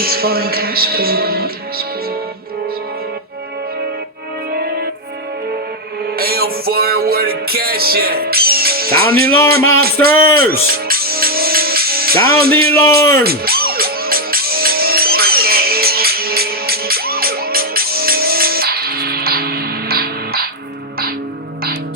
It's foreign cash, baby. Ayo, foreign, where the cash at? Sound the alarm, mobsters! Sound the alarm!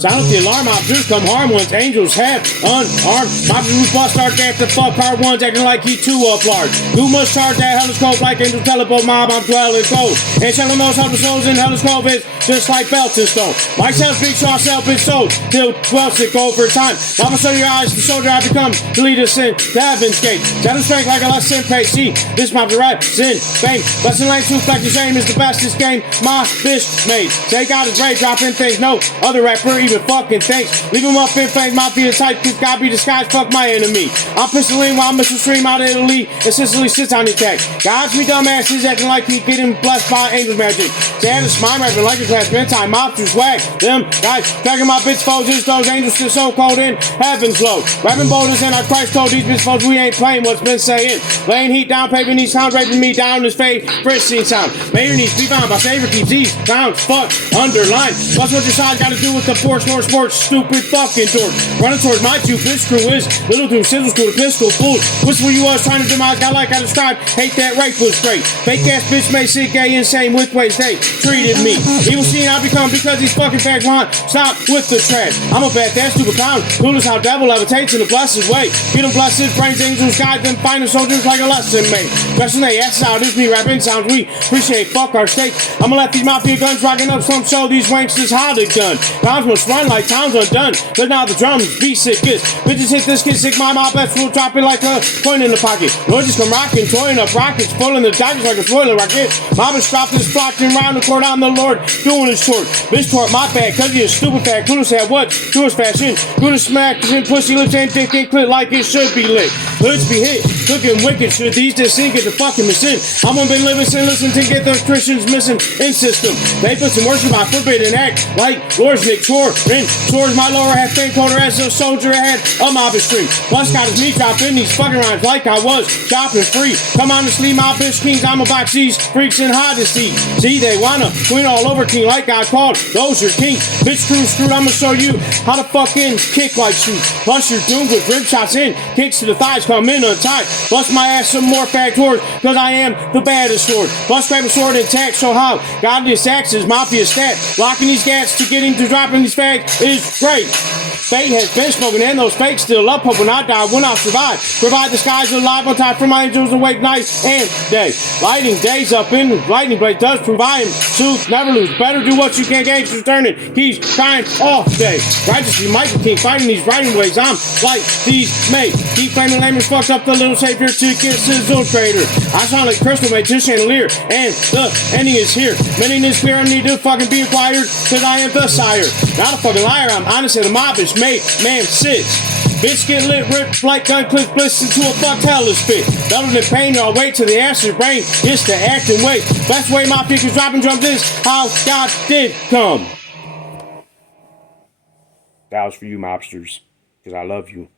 Sound the alarm, mobsters come harm once angels have unarmed. Mobsters who bust our gas the fuck part ones acting like he too up large. Who must charge that hellish cold like angel teleport mob, I'm dwelling cold. And telling those hellish souls in hellish cold is just like belt and stone. My self big saw self is sold till 12 sick over time. Mama show your eyes, the soldier I become to lead us in to heaven's gate. Shadow strength like a lesson pay. See, this mob's a rap, sin, fame. Lesson lane two flex shame is the best this game my bitch made. Take out his grave, dropping things no other rapper even fucking thanks. Leave him up in flames, mafia type, cause God be disguised, fuck my enemy. I'm pistoling while Mr. Stream out of Italy, and Sicily sits on the attack. God's me dumbasses acting like he getting blessed by angel magic. Sad and smile rapping like a class, bedtime mobsters whack. Them guys dragging my bitch foes, is those angels still so cold in heaven's low. Rapping boulders and our Christ told these bitch foes we ain't playing what's been saying. Laying heat down, paving these sounds, raping me down this fade, pristine sound. Mayor needs to be found by savior keeps these sounds fuck underlined. Plus what your side gotta do with the force nor sports, stupid fucking dork. Running towards my two bitch crew is little through sizzle school, the pistol fool. Whisper you was trying to demise, got like I described. Hate that rape was straight. Fake ass bitch made sick, gay, insane with ways they treated me. Evil scene I become because these fucking fags want stop with the trash. I'm a bad that stupid clown. Clueless how devil levitates in a blessed way. Get them blessed, brains, angels, guide them, finding soldiers like a lesson made. Dressing they asses out, it's me rapping sounds we appreciate, fuck our state. I'ma let these mafia guns rocking up some show these wanksters how they done. Towns must run like towns undone. But now the drums beat sick is. Bitches hit this kid sick, my best will drop it like a coin in the pocket. Noises come rocking, toying up rockets, pulling the dodgers like a spoiler rocket. Mom is dropped this block and round the court, I'm the Lord doing his short. Bitch toward my bag, cause he a stupid fat. Clueless at what? To his fashion. Good smack in pussy lips and dick and clit like it should be lit. Hoods be hit, looking wicked. Should these just sink at the fucking machine? I'm gonna been living sin, listen to get the Christians missing in system. They put some worship by forbidden act like Lord's Nick Torin. Towards my lower half faint colder as a soldier ahead of my stream. Plus got his meat drop in these fucking rhymes like I was shopping free. Come on to sleep, my bitch kings. I'm about these freaks and hard to see. See, they wanna queen all over king like I called. Those your king. Bitch crew screwed. I'ma show you how to fucking kick like shoot. Plus you're doomed with rib shots in. Kicks to the thighs come in untied. Bust my ass some more fat towards cause I am the baddest sword. Plus grab a sword intact so how God this axe is mafia stat. Locking these gats to getting to dropping these fags is great. Fate has been spoken and those fakes still up hoping I die when I survive. Provide the skies alive on time for my angels awake night and day. Lighting days up in lightning blade does provide truth never lose. Better do what you can, gangsters turning keys crying off day. Righteously Michael King fighting these writing ways. I'm like these mate. Keep flaming lamers fucked up the little savior to get sizzle crater. I sound like Crystal made to chandelier and the ending is here. Many is clear I need to fucking be acquired cause I am the sire. Not a fucking liar, I'm honest and the mob is made, man sits. Bitch get lit, ripped like gun clips, bliss into a fuck hellish fit. Better than pain, y'all wait till the acid brain gets to act and wait. Best way my fingers dropping drums is how God did come. That was for you, mobsters, because I love you.